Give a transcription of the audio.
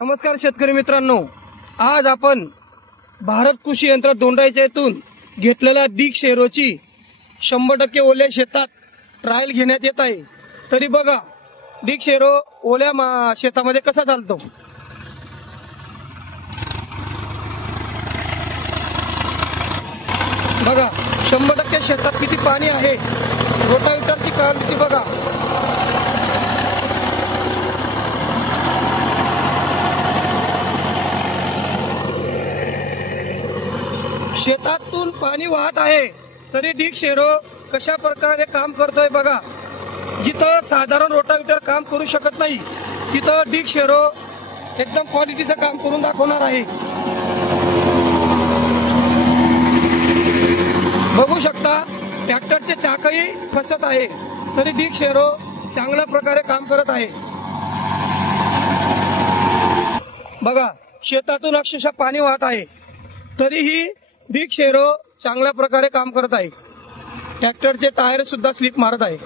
नमस्कार शेतकरी मित्रांनो, आज आपण भारत कृषी यंत्र दोंडाईच्या येथून घेतलेल्या डिग शेरोची 100% ओल्या शेतात ट्रायल घेण्यात येत आहे। तरी बघा डिग शेरो ओल्या शेतामध्ये कसा चालतो। बघा 100% शेतात किती पाणी आहे। रोटावेटरची क्वालिटी बघा। शेतातून पाणी वाहत आहे तरी डिग शेरो कशा प्रकारे काम करतोय बघा। जिथं साधारण रोटावेटर काम करू शकत नाही तिथं डिग शेरो एकदम क्वालिटीचं काम करून दाखवणार आहे। बघू शकता ट्रॅक्टरचे चाकही फसत आहे तरी डिग शेरो चांगल्या प्रकारे काम करत आहे। बघा शेतातून अक्षरशः पाणी वाहत आहे तरीही डिग शेरो चांगल्या प्रकारे काम करत आहे। ट्रॅक्टरचे टायर सुद्धा स्लिप मारत आहे।